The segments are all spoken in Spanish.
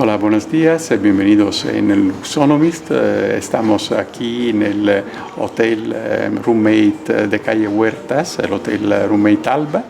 Hola, buenos días, bienvenidos en el Luxonomist. Estamos aquí en el Hotel Roommate de calle Huertas, el Hotel Roommate Alba.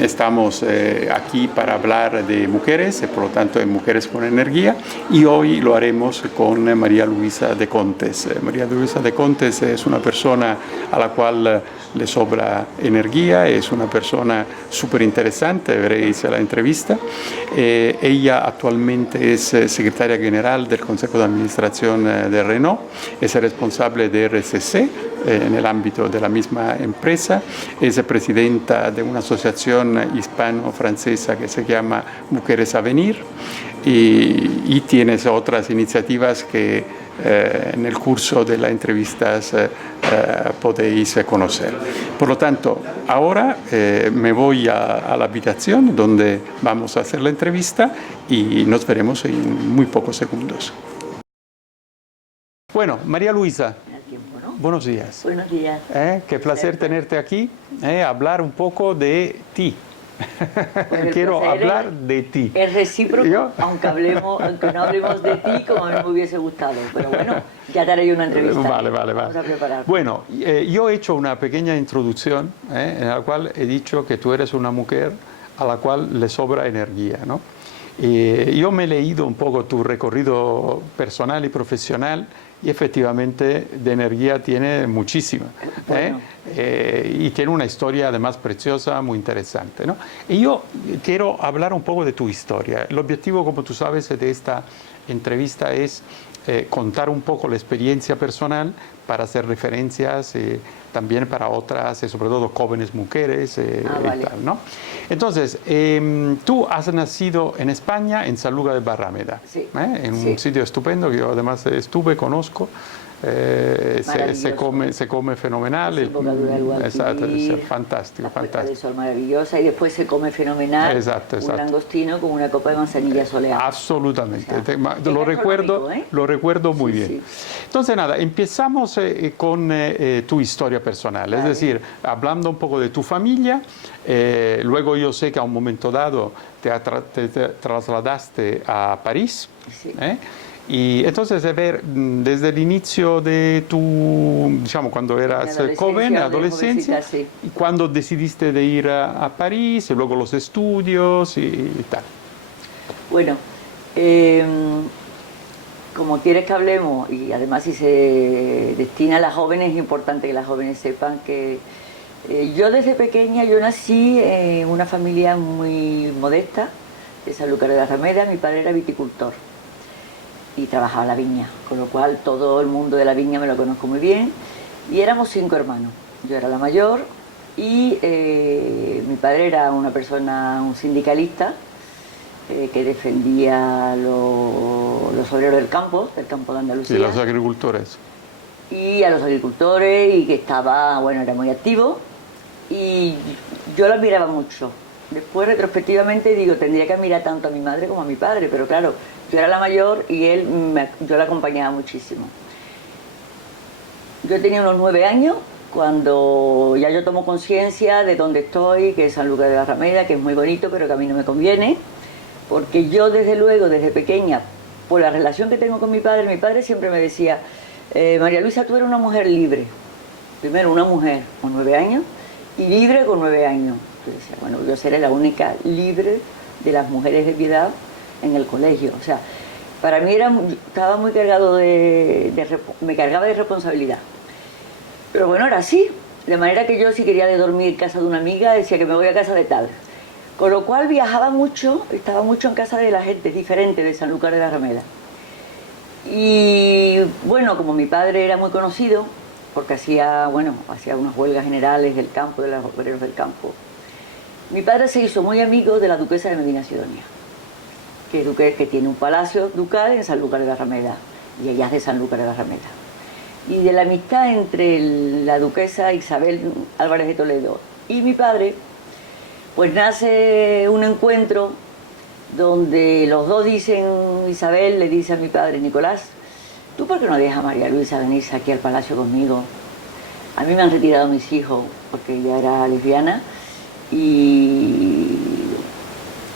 Estamos aquí para hablar de mujeres, por lo tanto de mujeres con energía, y hoy lo haremos con María Luisa de Contes. María Luisa de Contes es una persona a la cual le sobra energía, es una persona súper interesante, veréis la entrevista. Ella actualmente es secretaria general del Consejo de Administración de Renault, es responsable de RCC en el ámbito de la misma empresa, es presidenta de una asociación hispano-francesa que se llama Mujeres a Venir y tienes otras iniciativas que en el curso de las entrevistas podéis conocer. Por lo tanto, ahora me voy a la habitación donde vamos a hacer la entrevista y nos veremos en muy pocos segundos. Bueno, María Luisa. Buenos días. Buenos días. Qué placer tenerte aquí, hablar un poco de ti. Pues Quiero hablar de ti. Es recíproco, aunque no hablemos de ti como a mí me hubiese gustado. Pero bueno, ya te haré yo una entrevista. Vale. Vamos a preparar. Bueno, yo he hecho una pequeña introducción en la cual he dicho que tú eres una mujer a la cual le sobra energía, ¿no? Yo me he leído un poco tu recorrido personal y profesional y efectivamente de energía tiene muchísima. Bueno. Y tiene una historia además preciosa, muy interesante, ¿no? Y yo quiero hablar un poco de tu historia. El objetivo, como tú sabes, de esta entrevista es contar un poco la experiencia personal para hacer referencias también para otras, sobre todo jóvenes mujeres vale. y tal, ¿no? Entonces, tú has nacido en España, en Sanlúcar de Barrameda, sí, en un sitio estupendo que yo además estuve, conozco. Se come fenomenal. Exacto, es fantástico, fantástico. De sol maravillosa y después se come fenomenal. Exacto. Un langostino con una copa de manzanilla soleada. Absolutamente. O sea, lo recuerdo muy bien. Sí. Entonces, nada, empezamos con tu historia personal. Vale. Es decir, hablando un poco de tu familia. Luego yo sé que a un momento dado te trasladaste a París. Sí. Y entonces, ver, desde el inicio de tu, digamos, cuando eras joven, adolescencia, sí. y cuando decidiste de ir a París, y luego los estudios y tal. Bueno, como quieres que hablemos, y además si se destina a las jóvenes, es importante que las jóvenes sepan que yo desde pequeña, yo nací en una familia muy modesta, de Sanlúcar de Barrameda. Mi padre era viticultor y trabajaba la viña, con lo cual todo el mundo de la viña me lo conozco muy bien, y éramos 5 hermanos. Yo era la mayor y mi padre era un sindicalista que defendía los obreros del campo de Andalucía. Y los agricultores. Y a los agricultores, y que estaba, bueno, era muy activo, y yo lo admiraba mucho. Después, retrospectivamente, digo, tendría que admirar tanto a mi madre como a mi padre, pero claro, yo era la mayor y yo la acompañaba muchísimo. Yo tenía unos 9 años cuando ya yo tomo conciencia de dónde estoy, que es Sanlúcar de Barrameda, que es muy bonito, pero que a mí no me conviene, porque yo desde luego, desde pequeña, por la relación que tengo con mi padre siempre me decía, María Luisa, tú eres una mujer libre. Primero, una mujer con 9 años y libre con 9 años. Yo decía, bueno, yo seré la única libre de las mujeres de mi edad en el colegio. O sea, para mí estaba muy cargado me cargaba de responsabilidad. Pero bueno, era así. De manera que yo, si quería de dormir en casa de una amiga, decía que me voy a casa de tal. Con lo cual viajaba mucho, estaba mucho en casa de la gente diferente de Sanlúcar de Barrameda. Y bueno, como mi padre era muy conocido, porque hacía unas huelgas generales del campo, de los obreros del campo, mi padre se hizo muy amigo de la duquesa de Medina Sidonia, que tiene un palacio ducal en Sanlúcar de Barrameda, y ella es de Sanlúcar de Barrameda. Y de la amistad entre la duquesa Isabel Álvarez de Toledo y mi padre, pues nace un encuentro donde los dos dicen, Isabel le dice a mi padre, Nicolás, ¿tú por qué no dejas a María Luisa venirse aquí al palacio conmigo? A mí me han retirado mis hijos porque ella era lesbiana y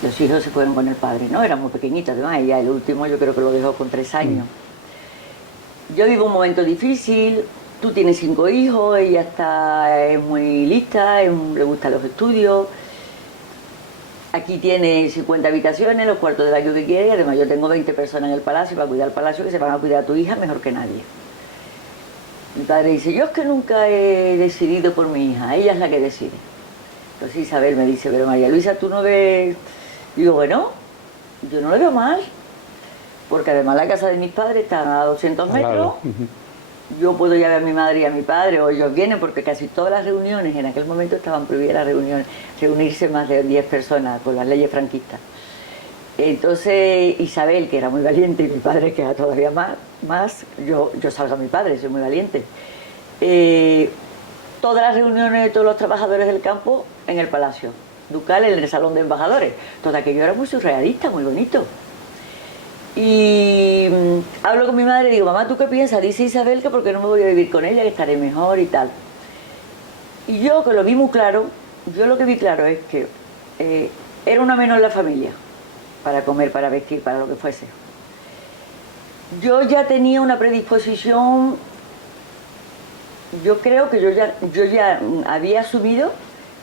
Los hijos se fueron con el padre, ¿no? Eran muy pequeñitos, además, ella el último yo creo que lo dejó con 3 años. Yo vivo un momento difícil, tú tienes 5 hijos, ella es muy lista, le gustan los estudios. Aquí tiene 50 habitaciones, los cuartos de baño que quiere, y además yo tengo 20 personas en el palacio para cuidar el palacio que se van a cuidar a tu hija mejor que nadie. Mi padre dice, yo es que nunca he decidido por mi hija, ella es la que decide. Entonces Isabel me dice, pero María Luisa, ¿tú no ves...? Digo, bueno, yo no lo veo mal, porque además la casa de mis padres está a 200 metros, yo puedo ir a ver a mi madre y a mi padre, o ellos vienen, porque casi todas las reuniones, en aquel momento estaban prohibidas las reuniones, reunirse más de 10 personas con las leyes franquistas. Entonces Isabel, que era muy valiente, y mi padre, que era todavía más yo salgo a mi padre, soy muy valiente. Todas las reuniones de todos los trabajadores del campo en el Palacio Ducal, en el Salón de Embajadores. Todo aquello era muy surrealista, muy bonito. Y hablo con mi madre y digo, mamá, ¿tú qué piensas? Dice Isabel que porque no me voy a vivir con ella, que estaré mejor y tal. Y yo, que lo vi muy claro, yo lo que vi claro es que era una menos en la familia, para comer, para vestir, para lo que fuese. Yo ya tenía una predisposición, yo creo que yo ya había asumido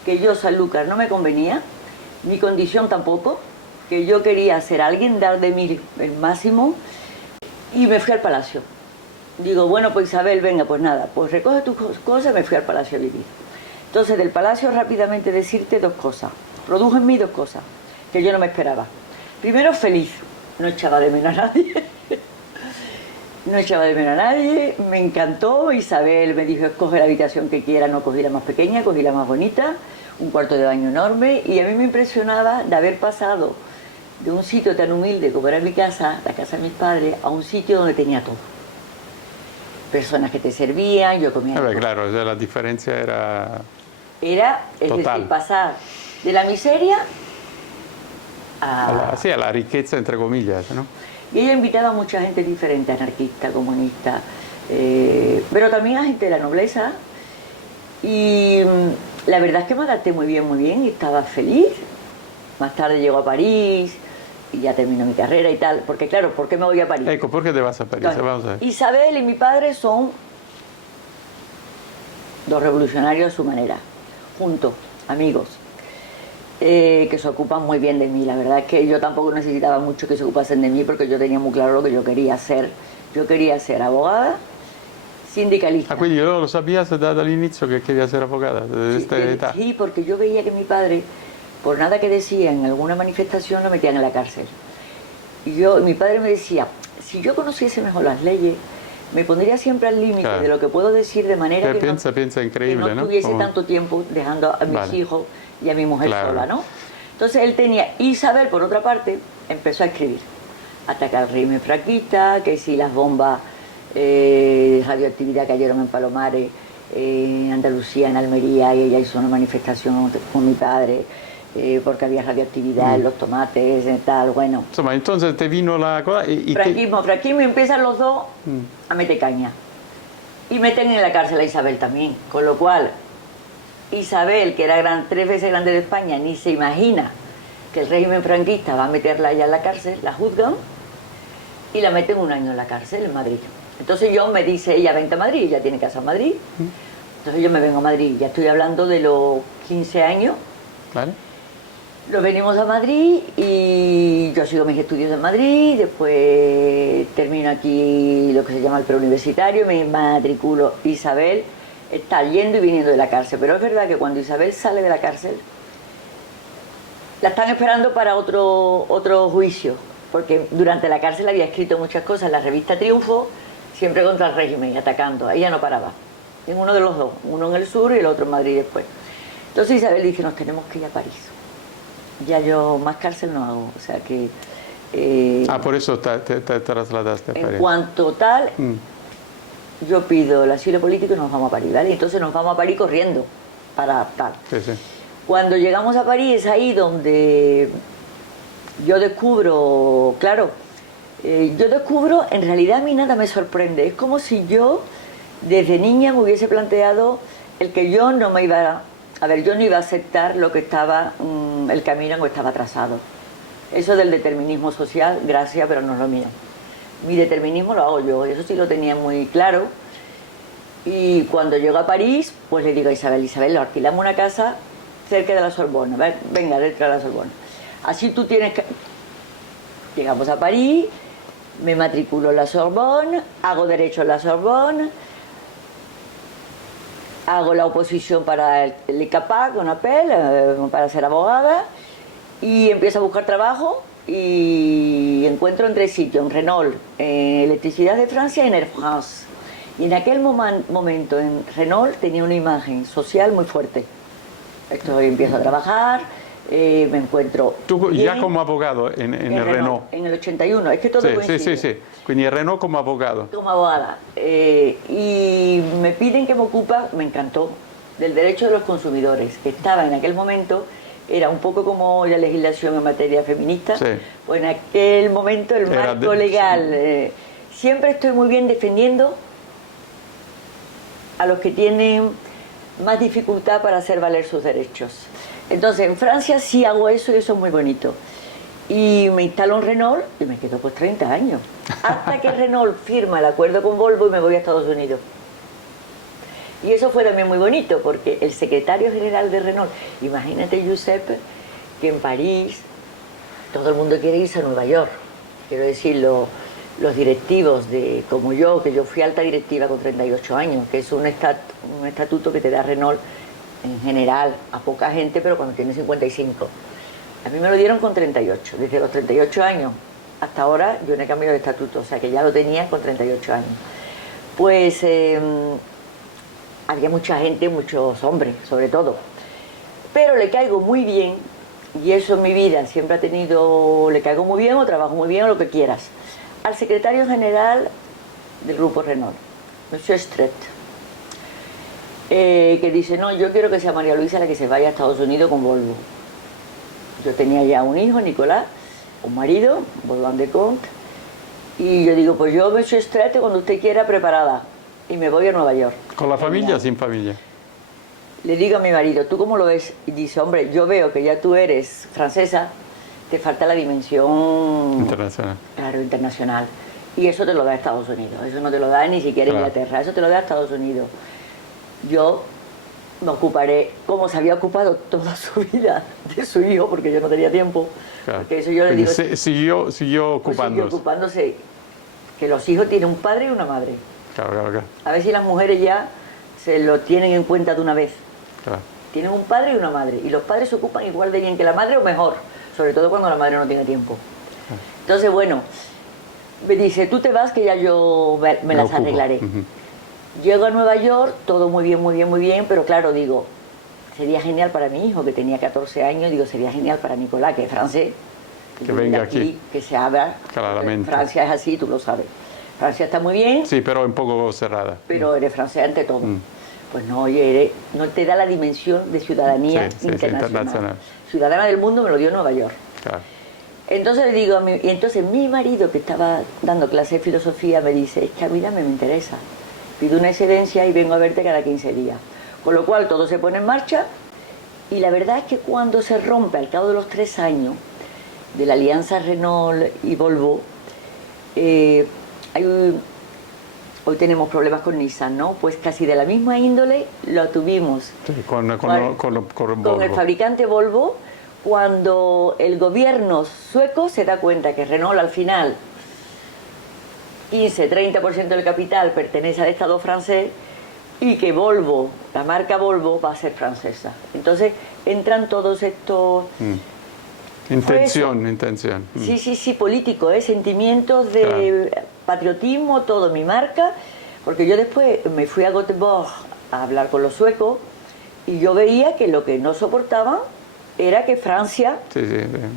que yo, Sanlúcar, no me convenía, mi condición tampoco, que yo quería ser alguien, dar de mí el máximo, y me fui al palacio. Digo, bueno, pues Isabel, venga, pues nada, pues recoge tus cosas, me fui al palacio a vivir. Entonces, del palacio, rápidamente decirte 2 cosas. Produjo en mí 2 cosas que yo no me esperaba. Primero, feliz, no echaba de menos a nadie. No echaba de menos a nadie, me encantó. Isabel me dijo, escoge la habitación que quiera, no cogí la más pequeña, cogí la más bonita, un cuarto de baño enorme, y a mí me impresionaba de haber pasado de un sitio tan humilde como era mi casa, la casa de mis padres, a un sitio donde tenía todo. Personas que te servían, yo comía. Claro, o sea, la diferencia era... Es total. decir, pasar de la miseria Sí, a la riqueza, entre comillas, ¿no? Y ella invitaba a mucha gente diferente, anarquista, comunista, pero también a gente de la nobleza. Y la verdad es que me adapté muy bien y estaba feliz. Más tarde llego a París y ya termino mi carrera y tal. Porque claro, ¿por qué me voy a París? ¿Por qué te vas a París? Claro, Vamos a ver. Isabel y mi padre son 2 revolucionarios a su manera, juntos, amigos. Que se ocupan muy bien de mí. La verdad es que yo tampoco necesitaba mucho que se ocupasen de mí porque yo tenía muy claro lo que yo quería hacer. Yo quería ser abogada, sindicalista. Quindi lo sabías dall'inizio che querías ser abogada, desde esta edad. Sí, porque yo veía que mi padre, por nada que decía en alguna manifestación, lo metían en la cárcel. Y mi padre me decía, si yo conociese mejor las leyes, me pondría siempre al límite de lo que puedo decir de manera que piensa increíble, que no tuviese tanto tiempo dejando a mis hijos y a mi mujer sola, ¿no? Entonces él tenía... Isabel, por otra parte, empezó a escribir. Atacar al régimen franquista, que si las bombas de radioactividad cayeron en Palomares, en Andalucía, en Almería, y ella hizo una manifestación con mi padre, porque había radioactividad en los tomates, y tal, bueno. Insomma, entonces te vino la cosa... Franquismo, y empiezan los dos a meter caña. Y meten en la cárcel a Isabel también, con lo cual... Isabel, que era 3 veces grande de España, ni se imagina que el régimen franquista va a meterla allá en la cárcel, la juzgan y la meten 1 año en la cárcel en Madrid. Entonces me dice ella, vente a Madrid, ella tiene casa en Madrid. Entonces yo me vengo a Madrid, ya estoy hablando de los 15 años. Vale. Nos venimos a Madrid y yo sigo mis estudios en Madrid, después termino aquí lo que se llama el preuniversitario, me matriculo. Isabel está yendo y viniendo de la cárcel, pero es verdad que cuando Isabel sale de la cárcel la están esperando para otro juicio, porque durante la cárcel había escrito muchas cosas en la revista Triunfo, siempre contra el régimen y atacando, ella no paraba, en uno de los dos, uno en el sur y el otro en Madrid después. Entonces Isabel dice, nos tenemos que ir a París, ya yo más cárcel no hago, o sea que... por eso te trasladaste a París. En cuanto tal... Yo pido el asilo político y nos vamos a París, ¿vale? Entonces nos vamos a París corriendo para tal. Sí. Cuando llegamos a París es ahí donde yo descubro, claro, en realidad a mí nada me sorprende. Es como si yo desde niña me hubiese planteado el que yo no me iba yo no iba a aceptar lo que estaba, el camino en que estaba trazado. Eso del determinismo social, gracias, pero no es lo mío. Mi determinismo lo hago yo, eso sí lo tenía muy claro. Y cuando llego a París, pues le digo a Isabel, Isabel, lo alquilamos una casa cerca de la Sorbona, venga, detrás de la Sorbona. Así tú tienes que... Llegamos a París, me matriculo en la Sorbona, hago derecho en la Sorbona, hago la oposición para el CAPAC, un apel, para ser abogada, y empiezo a buscar trabajo y encuentro en 3 sitios, en Renault, en Electricidad de Francia y en Air France. Y en aquel momento en Renault tenía una imagen social muy fuerte. Empiezo a trabajar, me encuentro Tú bien. ya como abogado en el Renault. En el 81, es que todo coincide. Sí. Quindi el Renault como abogado. Como abogada. Y me piden que me ocupa, me encantó, del derecho de los consumidores, que estaba en aquel momento, era un poco como la legislación en materia feminista, Sí. pues en aquel momento el marco legal. Siempre estoy muy bien defendiendo a los que tienen más dificultad para hacer valer sus derechos. Entonces, en Francia sí hago eso y eso es muy bonito. Y me instalo en Renault y me quedo pues 30 años. Hasta que Renault firma el acuerdo con Volvo y me voy a Estados Unidos. Y eso fue también muy bonito porque el secretario general de Renault, imagínate Giuseppe, que en París todo el mundo quiere irse a Nueva York. Quiero decir, los directivos como yo, que yo fui alta directiva con 38 años, que es un estatuto que te da Renault en general a poca gente, pero cuando tienes 55. A mí me lo dieron con 38. Desde los 38 años hasta ahora yo no he cambiado de estatuto, o sea que ya lo tenía con 38 años. Pues había mucha gente, muchos hombres, sobre todo. Pero le caigo muy bien, y eso en mi vida siempre ha tenido, le caigo muy bien o trabajo muy bien o lo que quieras, al secretario general del grupo Renault, Monsieur Stret, que dice, no, yo quiero que sea María Luisa la que se vaya a Estados Unidos con Volvo. Yo tenía ya un hijo, Nicolás, un marido, Volvo de Conte, y yo digo, pues yo, Monsieur Stret, cuando usted quiera, preparada, y me voy a Nueva York. ¿Con la familia o sin familia? Le digo a mi marido, ¿tú cómo lo ves? Y dice, hombre, yo veo que ya tú eres francesa, te falta la dimensión internacional. Claro, internacional. Y eso te lo da Estados Unidos, eso no te lo da ni siquiera Inglaterra, eso te lo da Estados Unidos. Yo me ocuparé, como se había ocupado toda su vida de su hijo, porque yo no tenía tiempo. Claro. Porque eso yo le digo, siguió pues siguió ocupándose. ocupándose, que los hijos tienen un padre y una madre. Claro. A ver si las mujeres ya se lo tienen en cuenta de una vez. Claro. Tienen un padre y una madre, y los padres se ocupan igual de bien que la madre o mejor, sobre todo cuando la madre no tiene tiempo. Entonces, bueno, me dice, tú te vas que ya yo me las arreglaré. Llego a Nueva York, todo muy bien, pero claro, digo, sería genial para mi hijo, que tenía 14 años, digo, sería genial para Nicolás, que es francés, que venga aquí, que se abra. Claramente. Francia es así, tú lo sabes. Francia está muy bien. Sí, pero un poco cerrada. Pero eres francés ante todo. Pues no, oye, no te da la dimensión de ciudadanía internacional. Ciudadana del mundo me lo dio Nueva York. Claro. Entonces le digo y entonces mi marido, que estaba dando clase de filosofía, me dice, es que a mí me interesa. Pido una excedencia y vengo a verte cada 15 días. Con lo cual todo se pone en marcha y la verdad es que cuando se rompe al cabo de los 3 años de la alianza Renault y Volvo, hoy tenemos problemas con Nissan, ¿no? Pues casi de la misma índole lo tuvimos Sí, con Volvo. el fabricante Volvo, cuando el gobierno sueco se da cuenta que Renault al final 15-30% del capital pertenece al Estado francés y que Volvo, la marca Volvo, va a ser francesa. Entonces entran todos estos... Intención. Sí, político, sentimientos de patriotismo, todo, mi marca, porque yo después me fui a Göteborg a hablar con los suecos y yo veía que lo que no soportaban era que Francia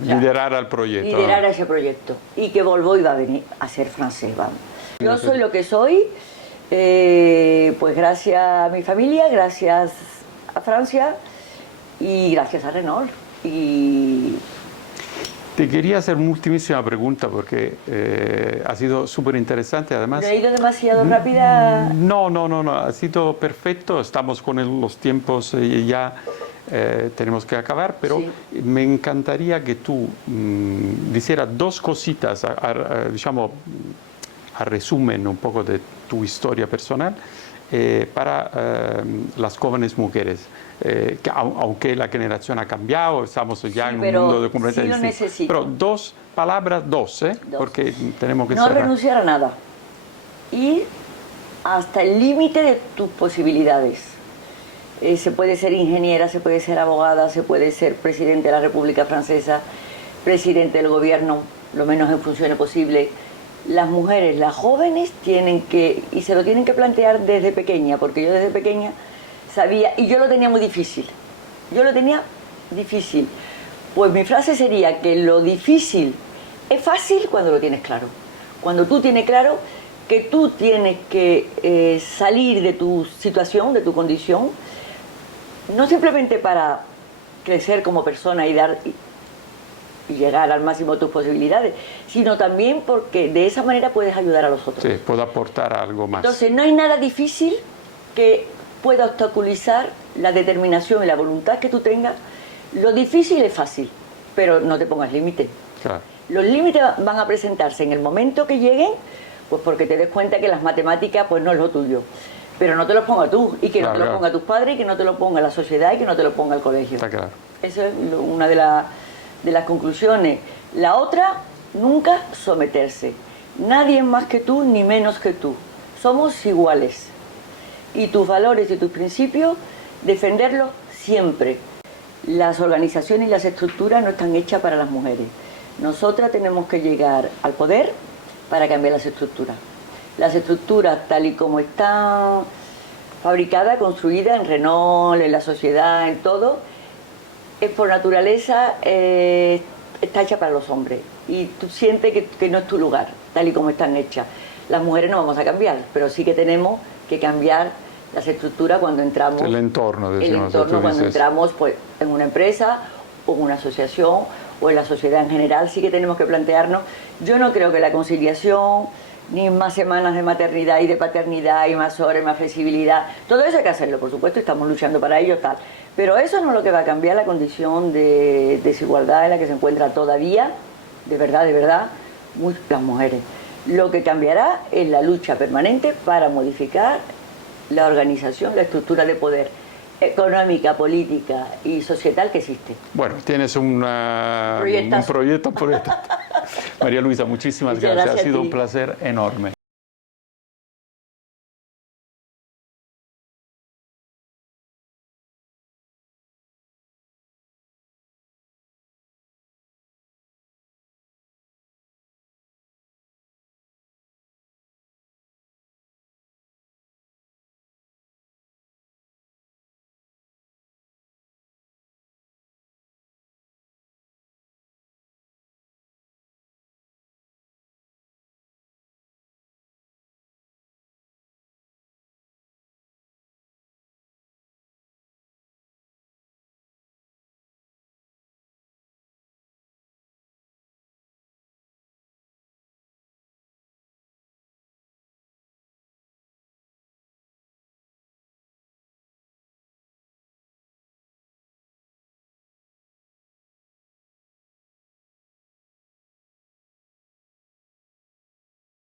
liderara el proyecto. Liderara ese proyecto y que Volvo iba a venir a ser francés, vamos. Yo soy lo que soy, pues gracias a mi familia, gracias a Francia y gracias a Renault. Y te quería hacer una ultimísima pregunta porque ha sido súper interesante además. ¿No he ido demasiado rápida? No, ha sido perfecto, estamos con los tiempos ya tenemos que acabar, pero sí, me encantaría que tú dijeras dos cositas, digamos, a resumen un poco de tu historia personal para las jóvenes mujeres. Que aunque la generación ha cambiado, estamos ya sí, en un pero mundo de completamente sí lo distinto. necesito. Pero dos palabras, dos, Dos. porque tenemos que No cerrar. renunciar a nada. Ir hasta el límite de tus posibilidades. Se puede ser ingeniera, se puede ser abogada, se puede ser presidente de la República Francesa, presidente del gobierno, lo menos en funciones posible. Las mujeres, las jóvenes, tienen que, y se lo tienen que plantear desde pequeña, porque yo desde pequeña sabía, y yo lo tenía muy difícil. Yo lo tenía difícil. Pues mi frase sería que lo difícil es fácil cuando lo tienes claro. Cuando tú tienes claro que tú tienes que salir de tu situación, de tu condición, no simplemente para crecer como persona y dar y llegar al máximo de tus posibilidades, sino también porque de esa manera puedes ayudar a los otros. Sí, puedo aportar algo más. Entonces no hay nada difícil que pueda obstaculizar la determinación y la voluntad que tú tengas. Lo difícil es fácil, pero no te pongas límites. Claro. Los límites van a presentarse en el momento que lleguen, pues porque te des cuenta que las matemáticas pues no es lo tuyo. Pero no te lo ponga tú, y que Claro, no te lo claro. ponga tus padres, y que no te lo ponga la sociedad, y que no te lo ponga el colegio. Está claro. Esa es una de las conclusiones. La otra, nunca someterse. Nadie es más que tú, ni menos que tú. Somos iguales. Y tus valores y tus principios, defenderlos siempre. Las organizaciones y las estructuras no están hechas para las mujeres. Nosotras tenemos que llegar al poder para cambiar las estructuras. Las estructuras tal y como están fabricadas, construidas en Renault, en la sociedad, en todo, es por naturaleza está hecha para los hombres. Y tú sientes que no es tu lugar, tal y como están hechas. Las mujeres no vamos a cambiar, pero sí que tenemos que cambiar las estructuras cuando entramos. El entorno, decimos. El entorno cuando entramos pues, en una empresa o en una asociación o en la sociedad en general, sí que tenemos que plantearnos. Yo no creo que la conciliación, ni más semanas de maternidad y de paternidad, y más horas, y más flexibilidad, todo eso hay que hacerlo, por supuesto, estamos luchando para ello, tal. Pero eso no es lo que va a cambiar la condición de desigualdad en la que se encuentra todavía, de verdad, las mujeres. Lo que cambiará es la lucha permanente para modificar la organización, la estructura de poder económica, política y societal que existe. Bueno, tienes un proyecto por esto. María Luisa, muchísimas gracias. Ha sido un placer enorme.